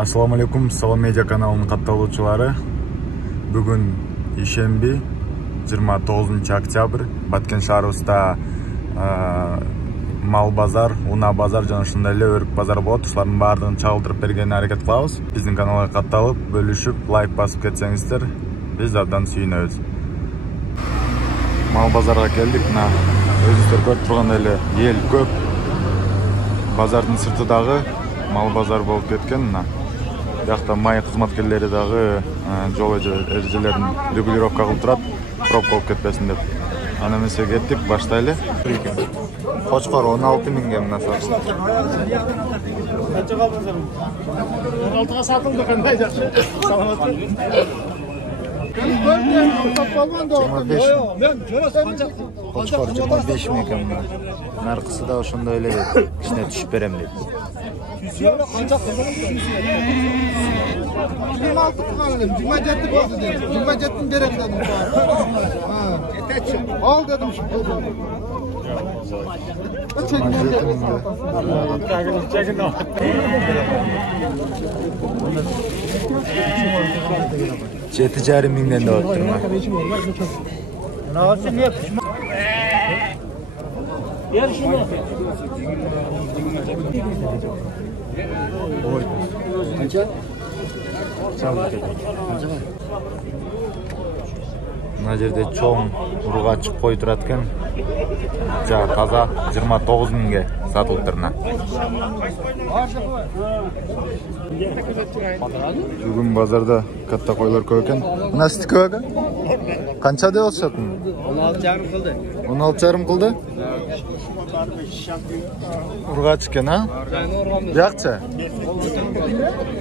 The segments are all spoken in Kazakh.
Assalamu alaikum, Салам Медиа каналының катталуучулары. Бүгүн ишемби 29 октябрь Баткен шаарыбызда мал базар, уна базар жана ушундай эле өрүк базар болот. Ушулардын баардыгын чагылдырып бергенге аракет кылабыз. Биздин каналга катталып, бөлүшүп, лайк басып кетсеңиздер, биз абдан сүйүнөбүз. Мал базарга келдик. Мына өзүңүздөр көрүп тургандай эле эл көп. Базардын сырты дагы мал базар болуп кеткен. Мына бuyakta май кызматкерлери дагы жол эрежелерин регулировка кылып турат, пробка болуп кетпесин деп. Аны эмесе кеттик, баштайлы. Кочкор 16 миңге мына сатылды. Канчага базар? 16га сатылды, кандай жакшы. Кочкор 25 миң экен. Наркысы да ошондой эле дейт. Ичине түшүп берем дейт. 26 kullandım, 27 oldu dedim. 27'in berek dedim. Al dedim şu. Çeti jarım mingden de oturma. Nasıl ne yapmış? Yer şunu. Oy. Kaça? Мына жерде чоң ургачы кой турат экен. Таза 29 миңге сатылып турна. Бүгүн базарда катта койлор көп экен. Мына стикага канча деп атышатын? 16,5 кылды. 16,5 кылды? Ургачы экен, а? Жакчы?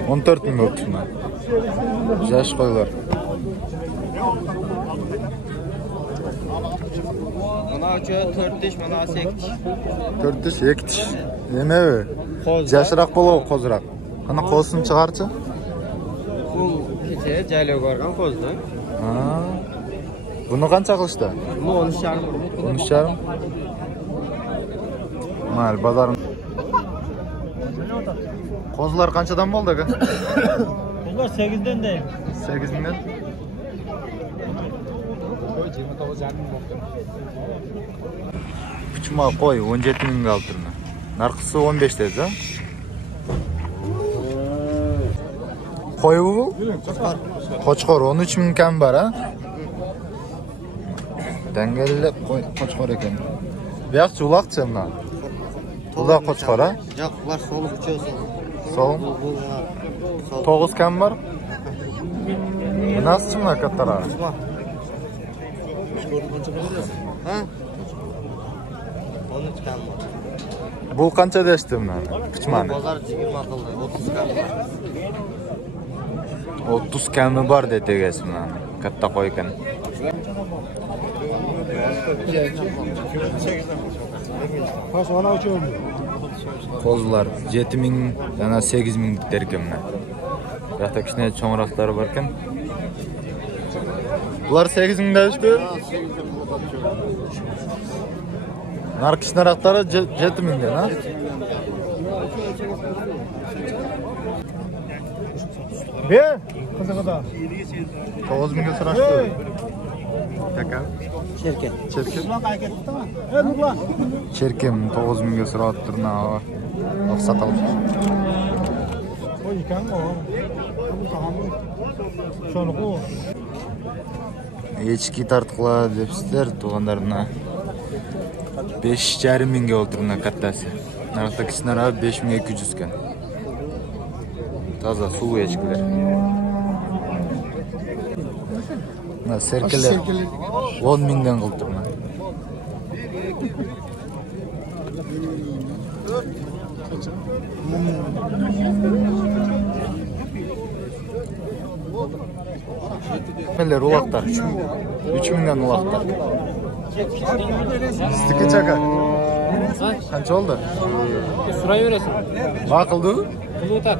14 миң болуп турна. Жаш койлор. Mana 4 diş, mana 8 diş. 4 diş, 2 diş. Emebi? Жашыраак болобу, козураак? Кана козун чыгарчы? Бул кече жайлоо барган коз да. Буну канча кылышты? Бул 13,5. 13,5. Мал базарын. Козулар канчадан болду экен? Булар 8ден де. 8 миңден. Пучма кой 17 миңге алып турна. Наркысы 15 дейт, а? Койбу бул? Кочкор 13 миң кем бар, а? Деңгелле кочкор экен. Буякчы улакчы мына. Бул кочкор, а? Жок, булар солук үчөөсү. Сол. 9 кем бар? Насчы мына каттара? Ha? 13 kan var. Бул канча дешти мына? Пучманы. Bozar 20 akıllı, 30 kan var. 30 кеми бар дейт эгеси мына. Катта кой экен. Козулар 7 миң жана 8 миңдиктер экен мына. Бuyakta кичине чоңурактары бар экен. Булар 8 миң дешти? Нар кичинерактары 7 миңден, а? Бе? Кызыгыда. 9 миңге сурашты. Така? Şirket. Черке? Черке 9 миңге сурап турна. Аксат алып. Ечки тарткыла депсиздер, туугандарына 5,5 миңге олтуруна каттасы. Наракта кичинара 5200 кен. Таза суу ечкилер. Мына серкелер 10 миңден кылтырна. Мелер улактар 3 миңден улактар. Стики чака. Канча болду? Сурай бересиң. Макылды? Булутат.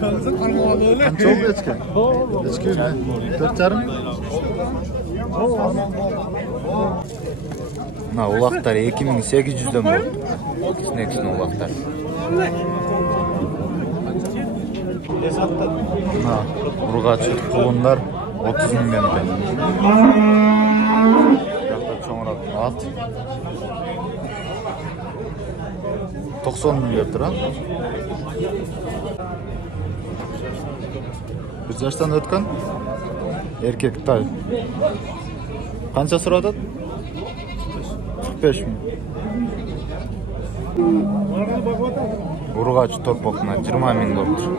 Kança oldu echki? Echki 4,5? Мына улактар 2800дөн болду. Кичине улактар. Мына ургач кулундар 30 миңден. Жакта чоңураак ат 90 миң деп тура. Bir жаштан өткөн эркек тай. Канча сурап атат? 45 миң. Ургач торпокуна 20 миң болуптур.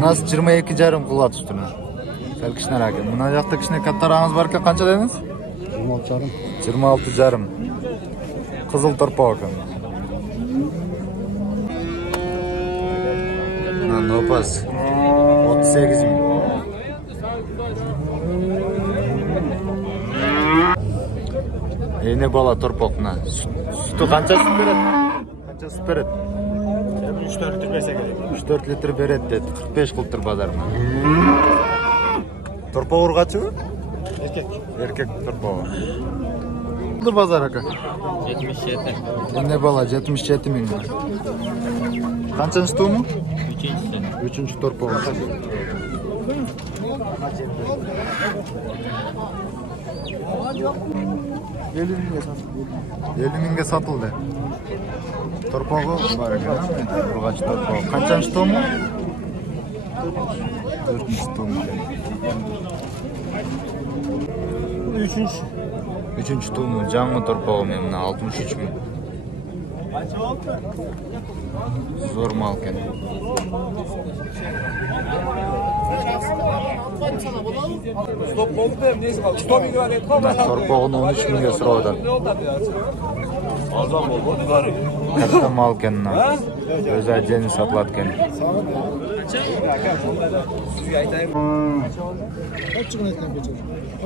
Нас 22,5 кылат үстүнө. Сәл кичинерээк экен. Мына жакта кичине каттараңыз бар экен, канча дедиңиз? 26,5. 26,5. Кызыл торпок экен. Мына нопас 38 миң. Эне бала торпокуна. Сүтү канча сүт берет? Канча сүт берет? 3-4 литр берсе керек. 3-4 литр берет деді. 45 кылыптыр базарына. Торпок ургачыбы? Эркек. Эркек торпогу. Кылды базар ака? 77. Эне бала 77 миң. Канчанчы тууму? 3-чүсү. 3-чү торпогу. 50 миңге сатылды. Торпогу бар экен, ургач торпогу. Канчанчы тому? 4-чү тому. 3-чү тому жаңы торпогу менен 63 миң. Зор мал экен. Торпогун 13 миңге сурап атат. Катта мал экен. Өзү ажени сатылат экен.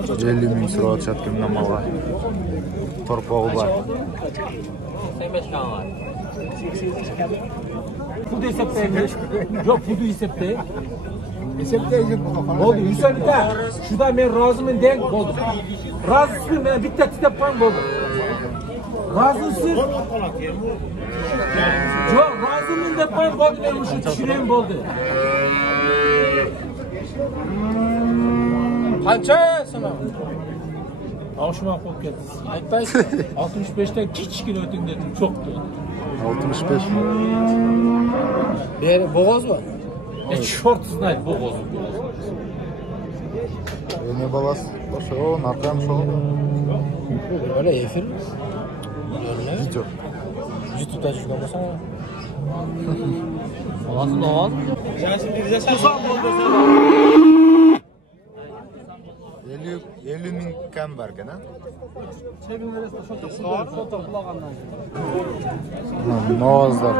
50 миң сурап атышат экен мына малга. Торпогу бар. Pudu есептейміз. Жоқ, pudu есептей. Oldu, Hüseyin'de. Şurada ben razımın denk oldu. Razısın, ben bitti titep kan oldu. Razısın. Yok, razımın da kan oldu, ben şu çileğim oldu. Kança sana? Ağuşuma koyup geldiniz. Aytbaysın. 65'ten kiçkin ötün dedim, çoktu. 65 mi? Bir boğaz var. Short знает boğaz. Ne balas? Boşo, nakam şo. Öyle efir mi? Video. YouTube'da çıkan mısın? Boğazın oğaz mı? Ya şimdi bize sen oldu sen. 50 ming kam var ekan, ha? Novazlar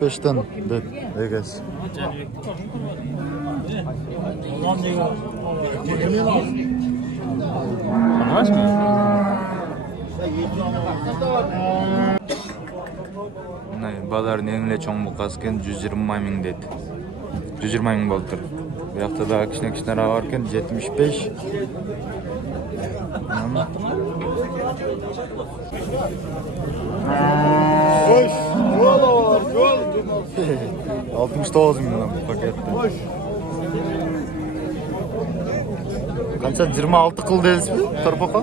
45'ten deb egas. Балардын эң эле чоң букасы экен 120 миң дейт. 120 миң болуптур. Bu yakta da kişine varken 75. Hoş. Yol var, yol. 69 milyon bu pakette. Hoş. Kança 26 kıl değiliz mi? Torpaka?